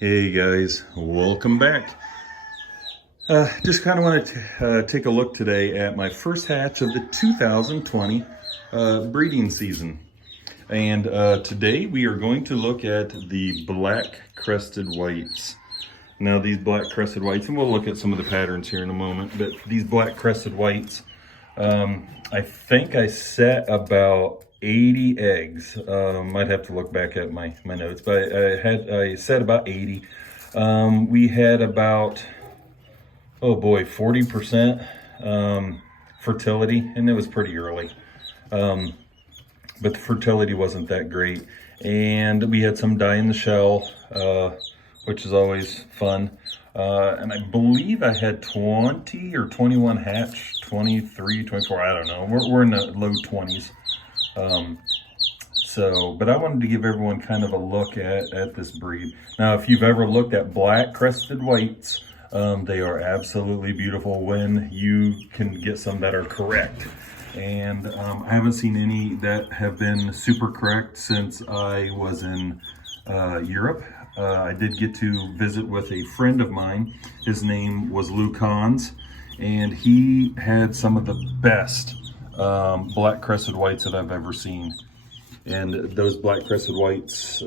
Hey guys, welcome back. Just kind of wanted to take a look today at my first hatch of the 2020 breeding season. And today we are going to look at the black crested whites. Now these black crested whites, and we'll look at some of the patterns here in a moment, but these black crested whites, I think I set about 80 eggs. Might have to look back at my notes, but I set about 80. We had about, oh boy, 40% fertility, and it was pretty early. But the fertility wasn't that great. And we had some die in the shell, which is always fun. And I believe I had 20 or 21 hatch, 23, 24, I don't know. We're in the low 20s. But I wanted to give everyone kind of a look at this breed. Now, if you've ever looked at black crested whites, they are absolutely beautiful when you can get some that are correct. And I haven't seen any that have been super correct since I was in Europe. I did get to visit with a friend of mine. His name was Lou Cons, and he had some of the best black crested whites that I've ever seen. And those black crested whites,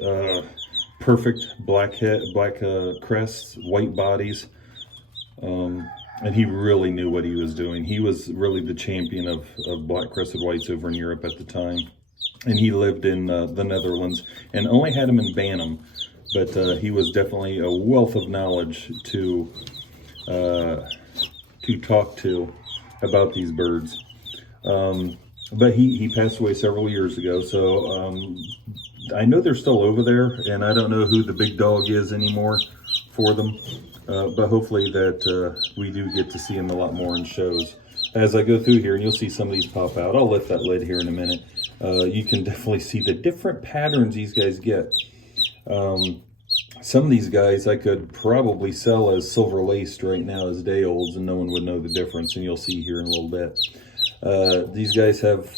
perfect black head, black crests, white bodies. And he really knew what he was doing. He was really the champion of black crested whites over in Europe at the time. And he lived in the Netherlands and only had them in Bantam. But he was definitely a wealth of knowledge to talk to about these birds. But he passed away several years ago, so I know they're still over there, and I don't know who the big dog is anymore for them. But hopefully that we do get to see him a lot more in shows. As I go through here, and you'll see some of these pop out. I'll lift that lid here in a minute. You can definitely see the different patterns these guys get. Some of these guys I could probably sell as silver laced right now as day olds, and no one would know the difference, and you'll see here in a little bit. These guys have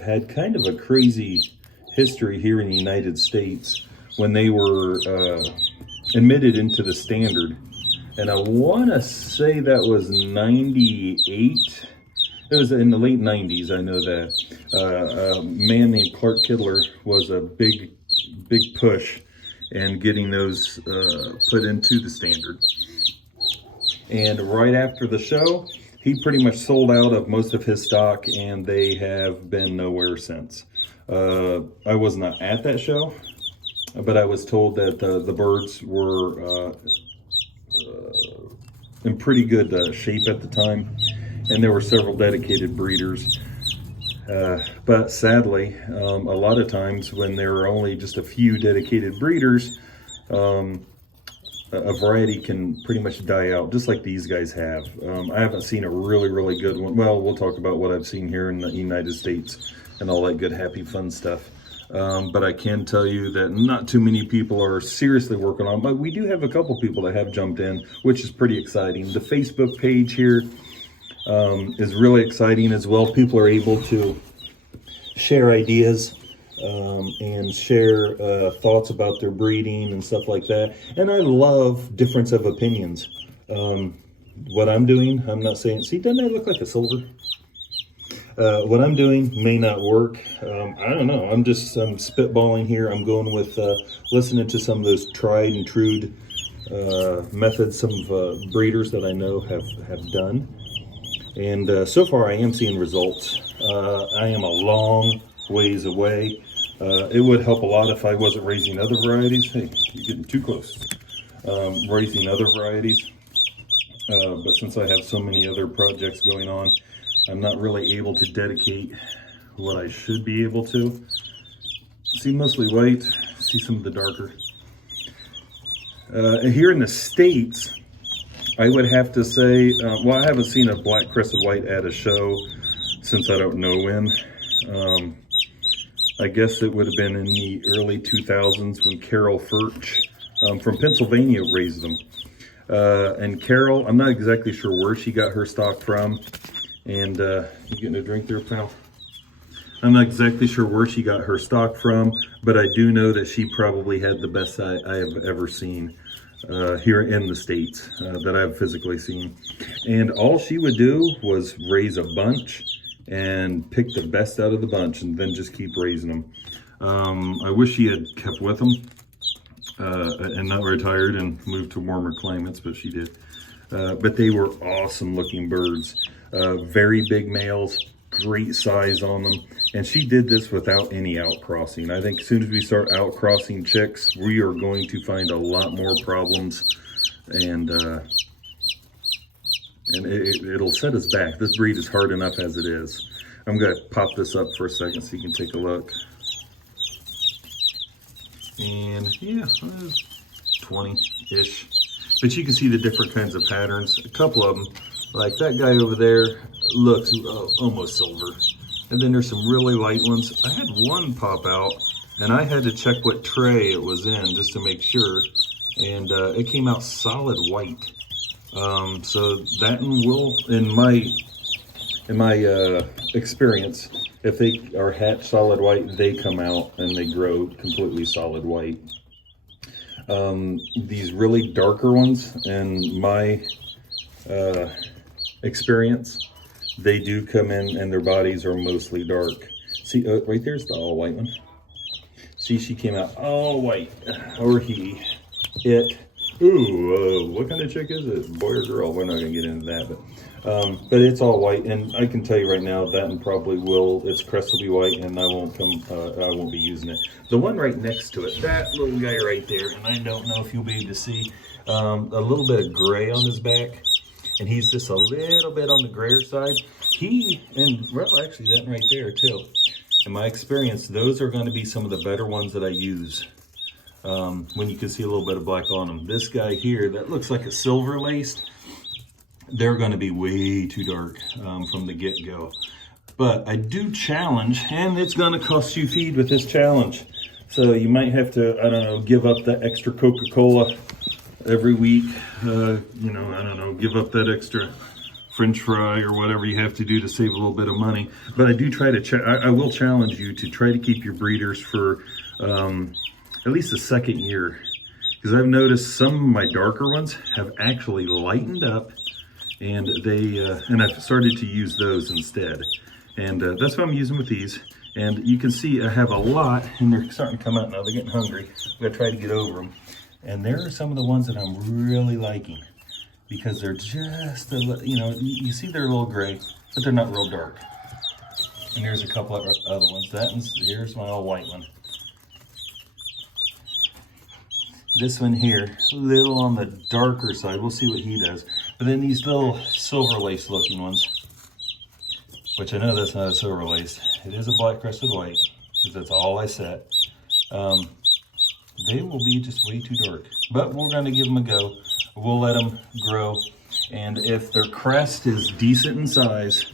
had kind of a crazy history here in the United States when they were admitted into the standard. And I want to say that was 98. It was in the late 90s, I know that. A man named Clark Kidler was a big push in getting those put into the standard. And right after the show, he pretty much sold out of most of his stock, and they have been nowhere since. I was not at that show, but I was told that the birds were in pretty good shape at the time, and there were several dedicated breeders. But sadly, a lot of times when there are only just a few dedicated breeders, a variety can pretty much die out, just like these guys have. I haven't seen a really good one. Well, we'll talk about what I've seen here in the United States and all that good, happy, fun stuff. But I can tell you that not too many people are seriously working on it, but we do have a couple people that have jumped in, which is pretty exciting. The Facebook page here is really exciting as well. People are able to share ideas and share thoughts about their breeding and stuff like that. And I love difference of opinions. What I'm doing, I'm not saying, see, doesn't that look like a silver? What I'm doing may not work. I don't know. I'm spitballing here. I'm going with listening to some of those tried and true methods some breeders that I know have done. And so far I am seeing results. I am a long ways away. It would help a lot if I wasn't raising other varieties. Hey, you're getting too close. Raising other varieties. But since I have so many other projects going on, I'm not really able to dedicate what I should be able to. See mostly white, see some of the darker. Here in the States, I would have to say, well, I haven't seen a black crested white at a show since I don't know when. I guess it would have been in the early 2000s when Carol Furch from Pennsylvania raised them. And Carol, I'm not exactly sure where she got her stock from. And you getting a drink there, pal? I'm not exactly sure where she got her stock from, but I do know that she probably had the best I have ever seen here in the States that I've physically seen. And all she would do was raise a bunch and pick the best out of the bunch and then just keep raising them. I wish she had kept with them and not retired and moved to warmer climates, but she did. But they were awesome looking birds. Very big males, great size on them. And she did this without any outcrossing. I think as soon as we start outcrossing chicks, we are going to find a lot more problems, and it'll set us back. This breed is hard enough as it is. I'm gonna pop this up for a second so you can take a look. And yeah, 20-ish. But you can see the different kinds of patterns. A couple of them, like that guy over there, looks almost silver. And then there's some really light ones. I had one pop out, and I had to check what tray it was in just to make sure. And it came out solid white. So that will, in my experience, if they are hatched solid white, they come out and they grow completely solid white. These really darker ones, in my experience, they do come in and their bodies are mostly dark. See, right there's the all white one. See, she came out all white, or he, it. Ooh, what kind of chick is it? Boy or girl? We're not gonna get into that, but it's all white, and I can tell you right now that one probably will. Its crest will be white, and I won't be using it. The one right next to it, that little guy right there, and I don't know if you'll be able to see a little bit of gray on his back. And he's just a little bit on the grayer side. Well, actually that right there too. In my experience, those are going to be some of the better ones that I use when you can see a little bit of black on them. This guy here, that looks like a silver laced, they're going to be way too dark from the get-go. But I do challenge, and it's going to cost you feed with this challenge. So you might have to, I don't know, give up the extra Coca-Cola every week, give up that extra French fry or whatever you have to do to save a little bit of money. But I do try to, I will challenge you to try to keep your breeders for at least the second year. Because I've noticed some of my darker ones have actually lightened up, and and I've started to use those instead. And that's what I'm using with these. And you can see I have a lot, and they're starting to come out now. They're getting hungry. I'm gonna try to get over them. And there are some of the ones that I'm really liking because they're just, you see they're a little gray, but they're not real dark. And there's a couple of other ones. Here's my all white one. This one here, a little on the darker side. We'll see what he does. But then these little silver lace looking ones, which I know that's not a silver lace. It is a black crested white, because that's all I set. They will be just way too dark, but we're going to give them a go. We'll let them grow, and if their crest is decent in size,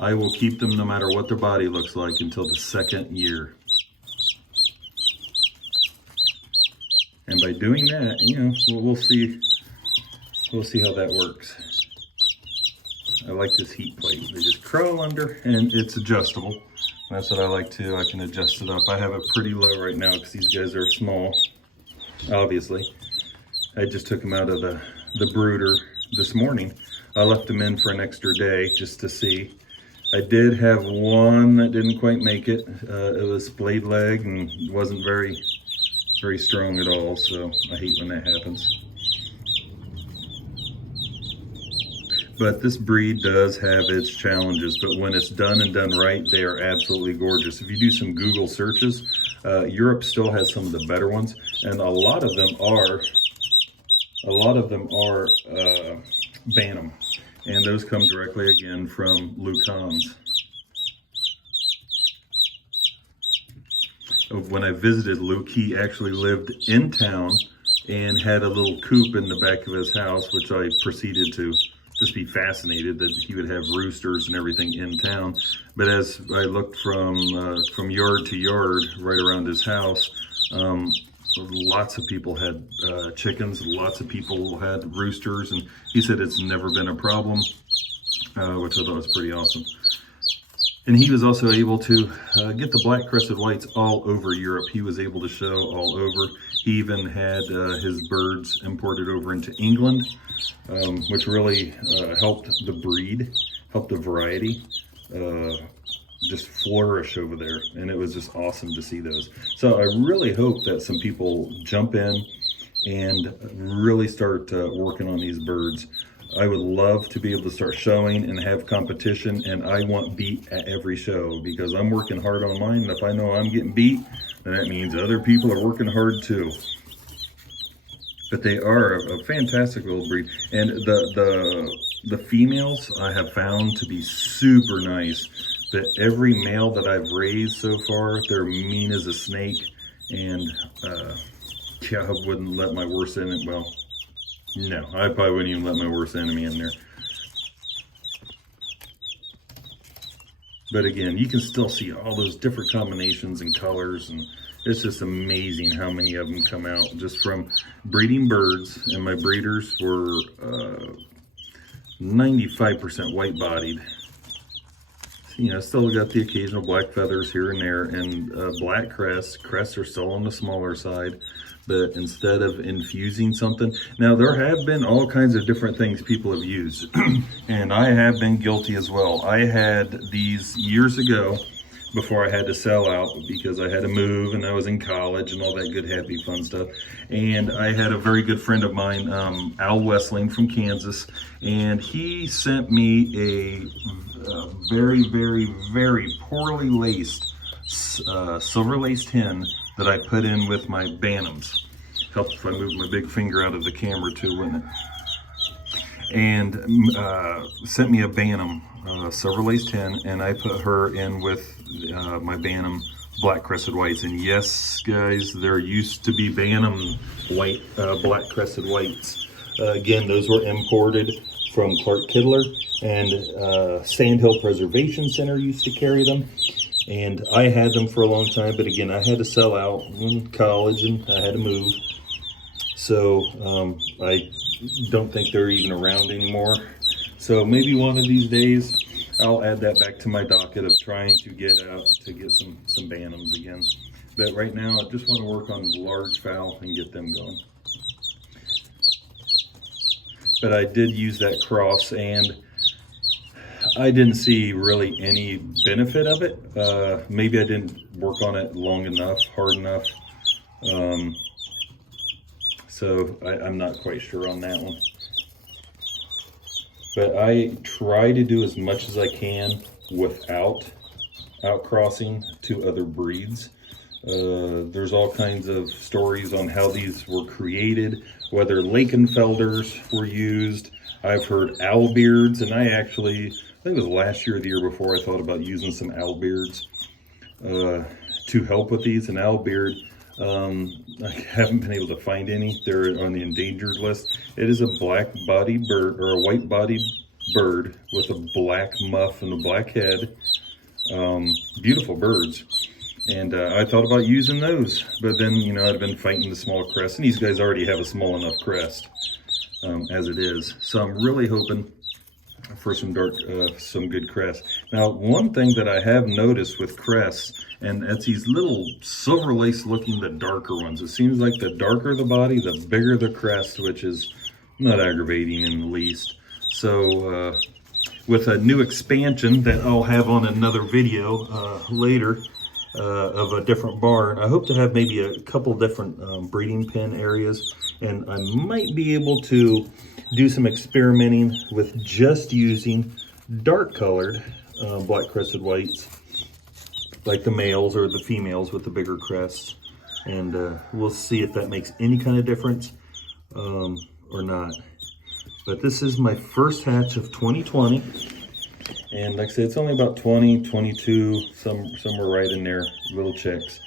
I will keep them no matter what their body looks like until the second year. And by doing that, we'll see how that works. I like this heat plate. They just crawl under, and it's adjustable. That's what I like to. I can adjust it up. I have it pretty low right now because these guys are small, obviously. I just took them out of the brooder this morning. I left them in for an extra day just to see. I did have one that didn't quite make it. It was splayed leg and wasn't very strong at all, so I hate when that happens. But this breed does have its challenges, but when it's done and done right, they are absolutely gorgeous. If you do some Google searches, Europe still has some of the better ones, and a lot of them are Bantam, and those come directly again from Lucans. When I visited Luke, he actually lived in town and had a little coop in the back of his house, which I proceeded to just be fascinated that he would have roosters and everything in town. But as I looked from yard to yard right around his house, lots of people had chickens, lots of people had roosters, and he said it's never been a problem, which I thought was pretty awesome. And he was also able to get the black crested whites all over Europe. He was able to show all over. He even had his birds imported over into England, which really helped the breed, helped the variety just flourish over there. And it was just awesome to see those. So I really hope that some people jump in and really start working on these birds. I would love to be able to start showing and have competition, and I want beat at every show because I'm working hard on mine. And if I know I'm getting beat, then that means other people are working hard too. But they are a fantastic little breed, and the females I have found to be super nice. That every male that I've raised so far, they're mean as a snake, and yeah, I wouldn't let my worst enemy. Well, no, I probably wouldn't even let my worst enemy in there. But again, you can still see all those different combinations and colors, and it's just amazing how many of them come out just from breeding birds. And my breeders were 95% white-bodied. You know, still got the occasional black feathers here and there, and black crests. Crests are still on the smaller side. But instead of infusing something, now there have been all kinds of different things people have used, and I have been guilty as well. I had these years ago before I had to sell out because I had to move and I was in college and all that good, happy, fun stuff. And I had a very good friend of mine, Al Westling from Kansas, and he sent me a very, very, very poorly laced silver laced hen that I put in with my Bantams. Helped if I moved my big finger out of the camera too, wouldn't it? And sent me a Bantam silver laced hen, and I put her in with my Bantam black crested whites. And yes, guys, there used to be Bantam white, black crested whites. Again, those were imported from Clark Kidler, and Sandhill Preservation Center used to carry them. And I had them for a long time, but again, I had to sell out in college and I had to move. So I don't think they're even around anymore. So maybe one of these days, I'll add that back to my docket of trying to get out to get some Bantams again. But right now, I just want to work on large fowl and get them going. But I did use that cross, and I didn't see really any benefit of it. Maybe I didn't work on it long enough, hard enough. So I'm not quite sure on that one. But I try to do as much as I can without outcrossing to other breeds. There's all kinds of stories on how these were created, whether Lakenfelders were used. I've heard owlbeards, and I think it was last year or the year before, I thought about using some owlbeards to help with these. An owlbeard, I haven't been able to find any. They're on the endangered list. It is a black-bodied bird, or a white-bodied bird with a black muff and a black head. Beautiful birds. And I thought about using those, but then, you know, I'd been fighting the small crest, and these guys already have a small enough crest as it is. So I'm really hoping for some good crests. Now, one thing that I have noticed with crests, and that's these little silver lace looking, the darker ones. It seems like the darker the body, the bigger the crest, which is not aggravating in the least. So with a new expansion that I'll have on another video later of a different barn, I hope to have maybe a couple different breeding pen areas, and I might be able to do some experimenting with just using dark colored black crested whites, like the males or the females with the bigger crests. And we'll see if that makes any kind of difference or not. But this is my first hatch of 2020. And like I said, it's only about 20, 22, somewhere right in there, little chicks.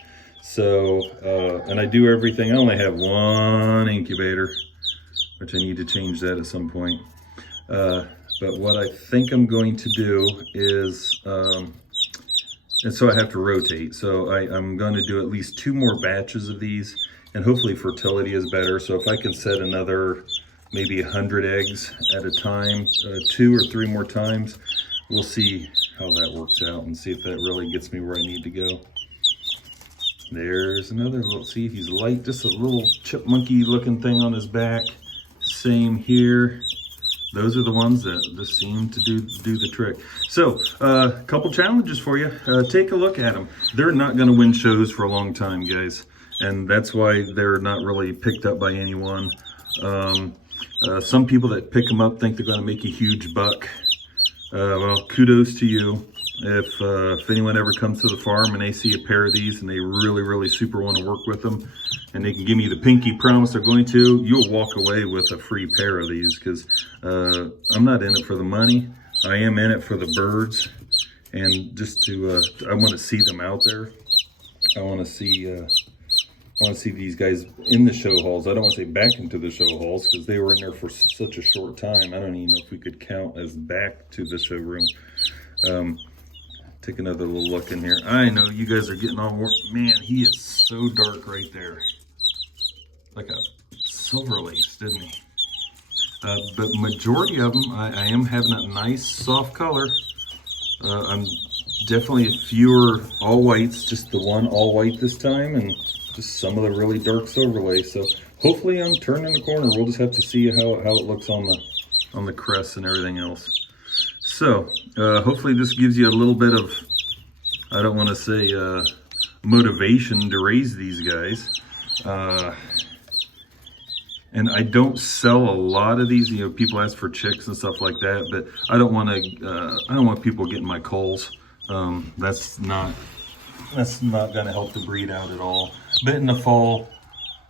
So, and I do everything. I only have one incubator, which I need to change that at some point. But what I think I'm going to do is, and so I have to rotate. So I'm going to do at least 2 more batches of these, and hopefully fertility is better. So if I can set another maybe 100 eggs at a time, 2 or 3 more times, we'll see how that works out and see if that really gets me where I need to go. There's another little, see, he's light, just a little chipmunky looking thing on his back. Same here. Those are the ones that just seem to do the trick. So, a couple challenges for you. Take a look at them. They're not going to win shows for a long time, guys. And that's why they're not really picked up by anyone. Some people that pick them up think they're going to make a huge buck. Well, kudos to you. If anyone ever comes to the farm and they see a pair of these and they really super want to work with them, and they can give me the pinky promise they're going to, you'll walk away with a free pair of these, because I'm not in it for the money. I am in it for the birds, and just to I want to see them out there. I want to see these guys in the show halls. I don't want to say back into the show halls, because they were in there for such a short time. I don't even know if we could count as back to the showroom. Take another little look in here. I know you guys are getting all more. Man, he is so dark right there. Like a silver lace, didn't he? But majority of them, I am having a nice soft color. I'm definitely fewer all whites, just the one all white this time, and just some of the really dark silver lace. So hopefully I'm turning the corner. We'll just have to see how it looks on the crest and everything else. So hopefully this gives you a little bit of, I don't want to say motivation to raise these guys. And I don't sell a lot of these. You know, people ask for chicks and stuff like that, but I don't want people getting my culls. That's not going to help the breed out at all. But in the fall,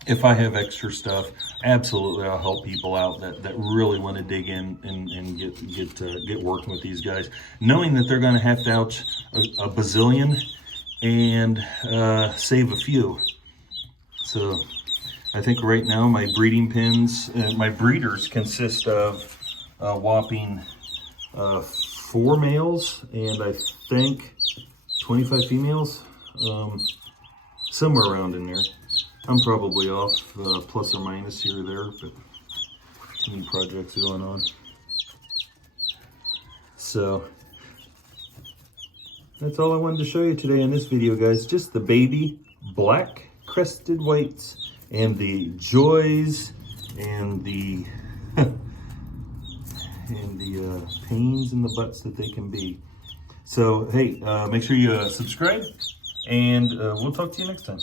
if I have extra stuff, absolutely I'll help people out that really want to dig in and get working with these guys, knowing that they're going to have to ouch a bazillion and save a few. So I think right now my breeding pins, my breeders consist of a whopping 4 males and I think 25 females, somewhere around in there. I'm probably off, plus or minus here or there, but too many projects going on. So that's all I wanted to show you today in this video, guys. Just the baby black crested whites and the joys and the pains in the butts that they can be. So hey, make sure you subscribe, and we'll talk to you next time.